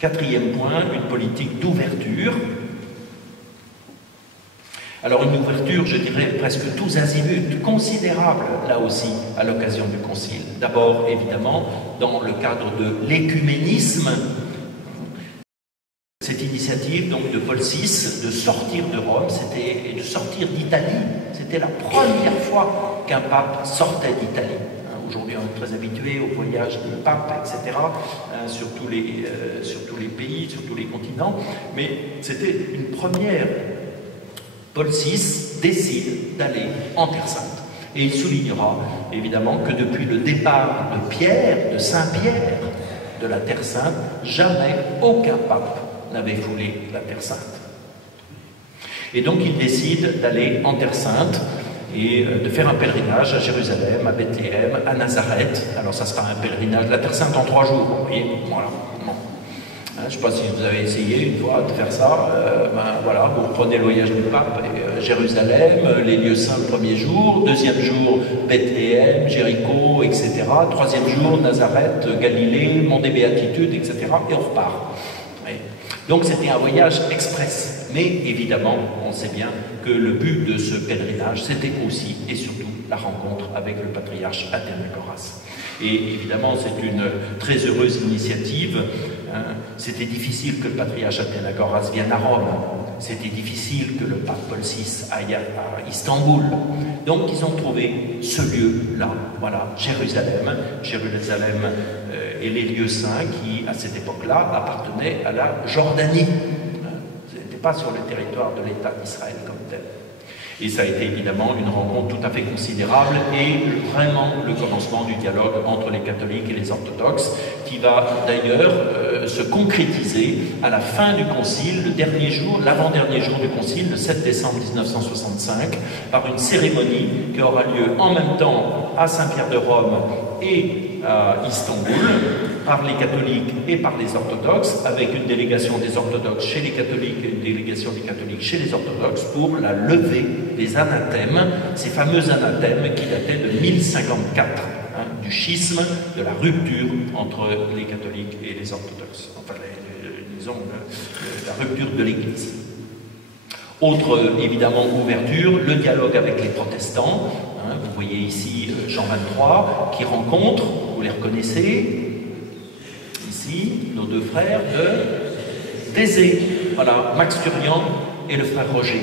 Quatrième point, une politique d'ouverture. Alors une ouverture, je dirais, presque tous azimuts, considérable, là aussi, à l'occasion du Concile. D'abord, évidemment, dans le cadre de l'écuménisme, cette initiative donc, de Paul VI de sortir de Rome et de sortir d'Italie, c'était la première fois qu'un pape sortait d'Italie. Aujourd'hui, on est très habitué au voyage des papes, etc., sur tous les pays, sur tous les continents, mais c'était une première. Paul VI décide d'aller en Terre Sainte. Et il soulignera, évidemment, que depuis le départ de Pierre, de Saint-Pierre, de la Terre Sainte, jamais aucun pape n'avait foulé la Terre Sainte. Et donc, il décide d'aller en Terre Sainte et de faire un pèlerinage à Jérusalem, à Bethléem, à Nazareth. Alors, ça sera un pèlerinage de la Terre Sainte en 3 jours, vous voyez, voilà. Je ne sais pas si vous avez essayé une fois de faire ça. Voilà, vous prenez le voyage du pape, Jérusalem, les lieux saints le premier jour, deuxième jour Bethléem, Jéricho, etc. Troisième jour Nazareth, Galilée, Mont des Béatitudes, etc. Et on repart. Oui. Donc c'était un voyage express. Mais évidemment, on sait bien que le but de ce pèlerinage, c'était aussi et surtout la rencontre avec le patriarche Athénagoras. Et évidemment, c'est une très heureuse initiative. C'était difficile que le patriarche Athénagoras vienne à Rome. C'était difficile que le pape Paul VI aille à Istanbul. Donc, ils ont trouvé ce lieu-là, voilà, Jérusalem. Jérusalem et les lieux saints qui, à cette époque-là, appartenaient à la Jordanie. Ce n'était pas sur le territoire de l'État d'Israël comme tel. Et ça a été évidemment une rencontre tout à fait considérable et vraiment le commencement du dialogue entre les catholiques et les orthodoxes qui va d'ailleurs se concrétiser à la fin du concile, le dernier jour, l'avant-dernier jour du concile, le 7 décembre 1965, par une cérémonie qui aura lieu en même temps à Saint-Pierre de Rome et à Istanbul, par les catholiques et par les orthodoxes, avec une délégation des orthodoxes chez les catholiques et une délégation des catholiques chez les orthodoxes pour la levée des anathèmes, ces fameux anathèmes qui dataient de 1054, du schisme, de la rupture entre les catholiques et les orthodoxes, enfin, disons, la rupture de l'Église. Autre, évidemment, ouverture, le dialogue avec les protestants. Vous voyez ici Jean 23 qui rencontre, vous les reconnaissez, ici, nos deux frères de Thésée, voilà, Max Turian et le frère Roger,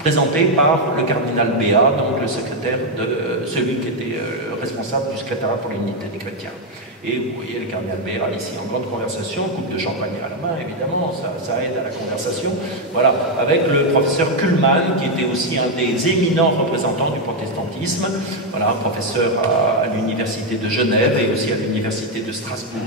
présenté par le cardinal Béat, donc le secrétaire de celui qui était responsable du secrétariat pour l'unité des chrétiens. Et vous voyez le cardinal Béat ici en grande conversation, coupe de champagne à la main, évidemment, ça aide à la conversation. Voilà, avec le professeur Kuhlmann, qui était aussi un des éminents représentants du protestantisme, voilà, professeur à l'université de Genève et aussi à l'université de Strasbourg.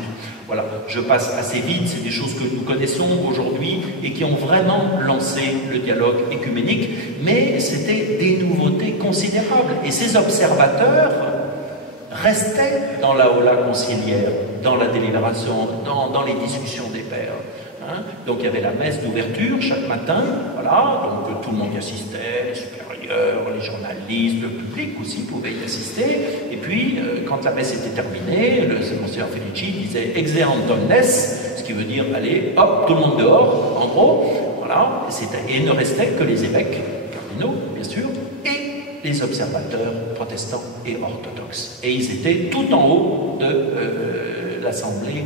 Voilà, je passe assez vite, c'est des choses que nous connaissons aujourd'hui et qui ont vraiment lancé le dialogue écuménique, mais c'était des nouveautés considérables. Et ces observateurs restaient dans la aula conciliaire, dans la délibération, dans les discussions des pères. Donc il y avait la messe d'ouverture chaque matin, voilà, donc tout le monde y assistait, les supérieurs, les journalistes, le public aussi pouvait y assister. Et puis, quand la messe était terminée, le Monseigneur Felici disait « Exeant omnes », ce qui veut dire « Allez, hop, tout le monde dehors », en gros, voilà, et il ne restait que les évêques, cardinaux, bien sûr, et les observateurs protestants et orthodoxes. Et ils étaient tout en haut de l'assemblée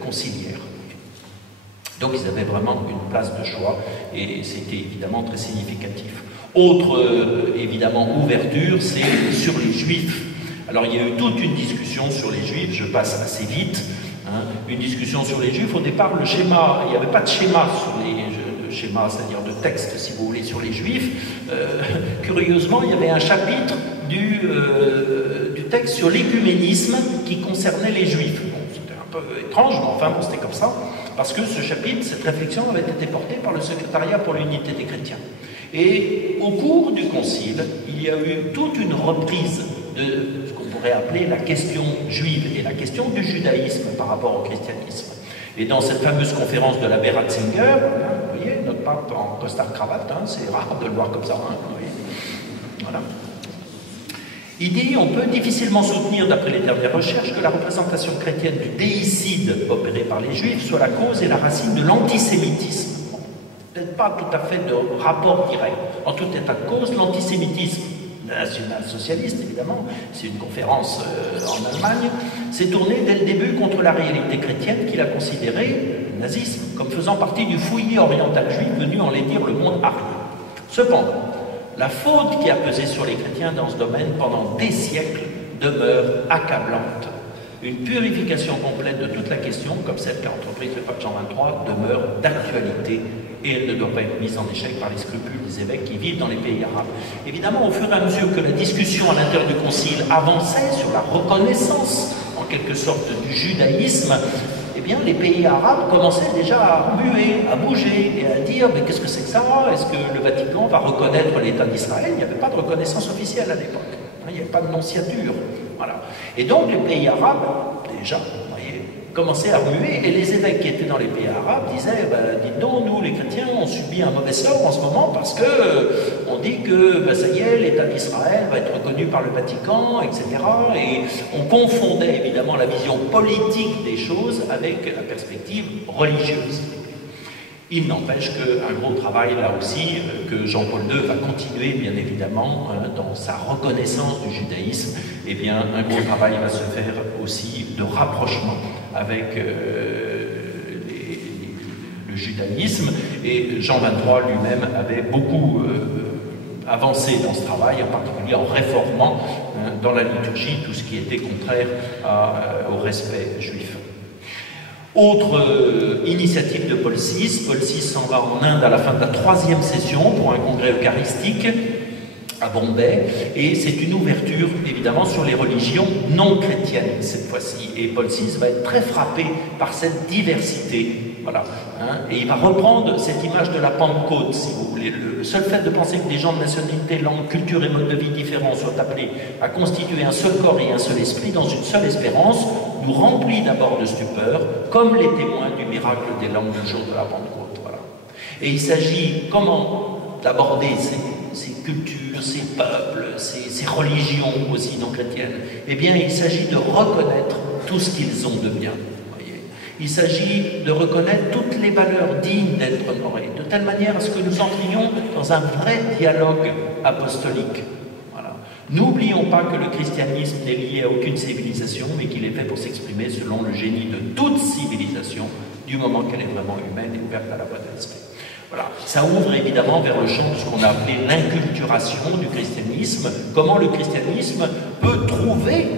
conciliaire. Donc ils avaient vraiment une place de choix et c'était évidemment très significatif. Autre, évidemment, ouverture, c'est sur les Juifs. Alors il y a eu toute une discussion sur les Juifs, je passe assez vite, une discussion sur les Juifs. Au départ, le schéma, il n'y avait pas de schéma sur les schémas, c'est-à-dire de texte, si vous voulez, sur les Juifs. Curieusement, il y avait un chapitre du texte sur l'écuménisme qui concernait les Juifs. Bon, c'était un peu étrange, mais enfin, bon, c'était comme ça. Parce que ce chapitre, cette réflexion avait été portée par le secrétariat pour l'unité des chrétiens. Et au cours du concile, il y a eu toute une reprise de ce qu'on pourrait appeler la question juive et la question du judaïsme par rapport au christianisme. Et dans cette fameuse conférence de l'abbé Ratzinger, vous voyez, notre pape en costard cravate, c'est rare de le voir comme ça, vous voyez. Voilà. Il dit on peut difficilement soutenir, d'après les dernières recherches, que la représentation chrétienne du déicide opéré par les Juifs soit la cause et la racine de l'antisémitisme. Peut-être pas tout à fait de rapport direct. En tout état de cause, l'antisémitisme national-socialiste, évidemment, c'est une conférence en Allemagne, s'est tourné dès le début contre la réalité chrétienne qu'il a considérée, le nazisme, comme faisant partie du fouillis oriental juif venu enlaidir le monde arien. Cependant, la faute qui a pesé sur les chrétiens dans ce domaine pendant des siècles demeure accablante. Une purification complète de toute la question, comme celle qu'a entreprise le pape Jean XXIII, demeure d'actualité et elle ne doit pas être mise en échec par les scrupules des évêques qui vivent dans les pays arabes. Évidemment, au fur et à mesure que la discussion à l'intérieur du Concile avançait sur la reconnaissance, en quelque sorte, du judaïsme, eh bien, les pays arabes commençaient déjà à remuer, à bouger et à dire mais qu'est-ce que c'est que ça? Est-ce que le Vatican va reconnaître l'État d'Israël? Il n'y avait pas de reconnaissance officielle à l'époque. Il n'y avait pas de nonciature. Voilà. Et donc les pays arabes, déjà, vous voyez, commençaient à remuer, et les évêques qui étaient dans les pays arabes disaient dites donc, nous les chrétiens, on subit un mauvais sort en ce moment parce que on dit que ça y est, l'État d'Israël va être reconnu par le Vatican, etc. Et on confondait évidemment la vision politique des choses avec la perspective religieuse. Il n'empêche qu'un gros travail, là aussi, que Jean-Paul II va continuer, bien évidemment, dans sa reconnaissance du judaïsme, eh bien, un gros travail va se faire aussi de rapprochement avec le judaïsme, et Jean XXIII lui-même avait beaucoup avancé dans ce travail, en particulier en réformant dans la liturgie tout ce qui était contraire au respect juif. Autre initiative de Paul VI, Paul VI s'en va en Inde à la fin de la 3e session pour un congrès eucharistique à Bombay, et c'est une ouverture évidemment sur les religions non chrétiennes cette fois-ci, et Paul VI va être très frappé par cette diversité, voilà, et il va reprendre cette image de la Pentecôte, si vous voulez. Le seul fait de penser que des gens de nationalité, langue, culture et mode de vie différents soient appelés à constituer un seul corps et un seul esprit dans une seule espérance nous remplit d'abord de stupeur, comme les témoins du miracle des langues le jour de la Pentecôte. Voilà. Et il s'agit comment d'aborder ces cultures, ces peuples, ces religions aussi non chrétiennes. Eh bien, il s'agit de reconnaître tout ce qu'ils ont de bien. Voyez. Il s'agit de reconnaître toutes les valeurs dignes d'être honorées, de telle manière à ce que nous entrions dans un vrai dialogue apostolique. N'oublions pas que le christianisme n'est lié à aucune civilisation, mais qu'il est fait pour s'exprimer selon le génie de toute civilisation, du moment qu'elle est vraiment humaine et ouverte à la voie de l'esprit. Voilà. Ça ouvre évidemment vers le champ de ce qu'on a appelé l'inculturation du christianisme, comment le christianisme peut trouver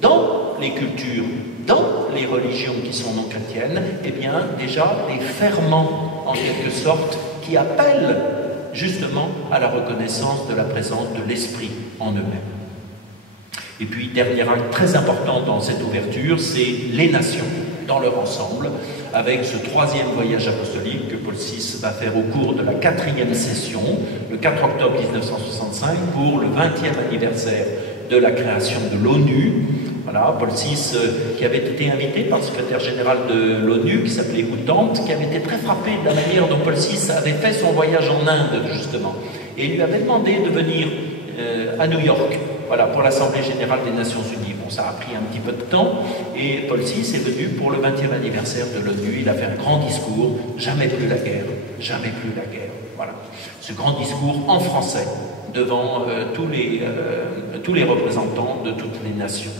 dans les cultures, dans les religions qui sont non chrétiennes, eh bien déjà des ferments en quelque sorte qui appellent justement à la reconnaissance de la présence de l'esprit en eux-mêmes. Et puis, dernier acte très important dans cette ouverture, c'est les nations dans leur ensemble, avec ce 3e voyage apostolique que Paul VI va faire au cours de la 4e session, le 4 octobre 1965, pour le 20e anniversaire de la création de l'ONU. Voilà, Paul VI, qui avait été invité par le secrétaire général de l'ONU, qui s'appelait Outante, qui avait été très frappé de la manière dont Paul VI avait fait son voyage en Inde, justement, et lui avait demandé de venir à New York, voilà, pour l'Assemblée générale des Nations Unies. Bon, ça a pris un petit peu de temps, et Paul VI est venu pour le 20e anniversaire de l'ONU. Il a fait un grand discours, jamais plus la guerre, jamais plus la guerre. Voilà, ce grand discours en français, devant tous les représentants de toutes les nations.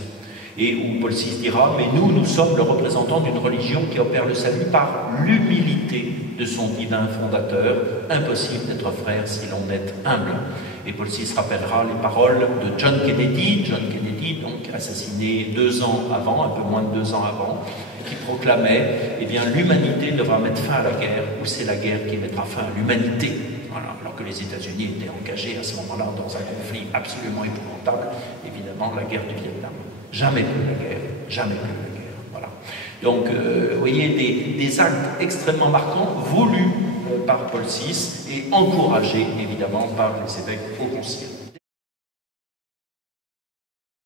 Et où Paul VI dira, mais nous sommes le représentant d'une religion qui opère le salut par l'humilité de son divin fondateur. Impossible d'être frère si l'on est humble. Et Paul VI rappellera les paroles de John Kennedy, donc assassiné 2 ans avant, un peu moins de 2 ans avant, qui proclamait, eh bien, l'humanité devra mettre fin à la guerre, ou c'est la guerre qui mettra fin à l'humanité. Voilà, alors que les États-Unis étaient engagés à ce moment-là dans un conflit absolument épouvantable, évidemment la guerre du Vietnam. Jamais plus la guerre, jamais plus la guerre. Voilà. Donc, vous voyez, des actes extrêmement marquants, voulus par Paul VI et encouragés évidemment par les évêques au Concile.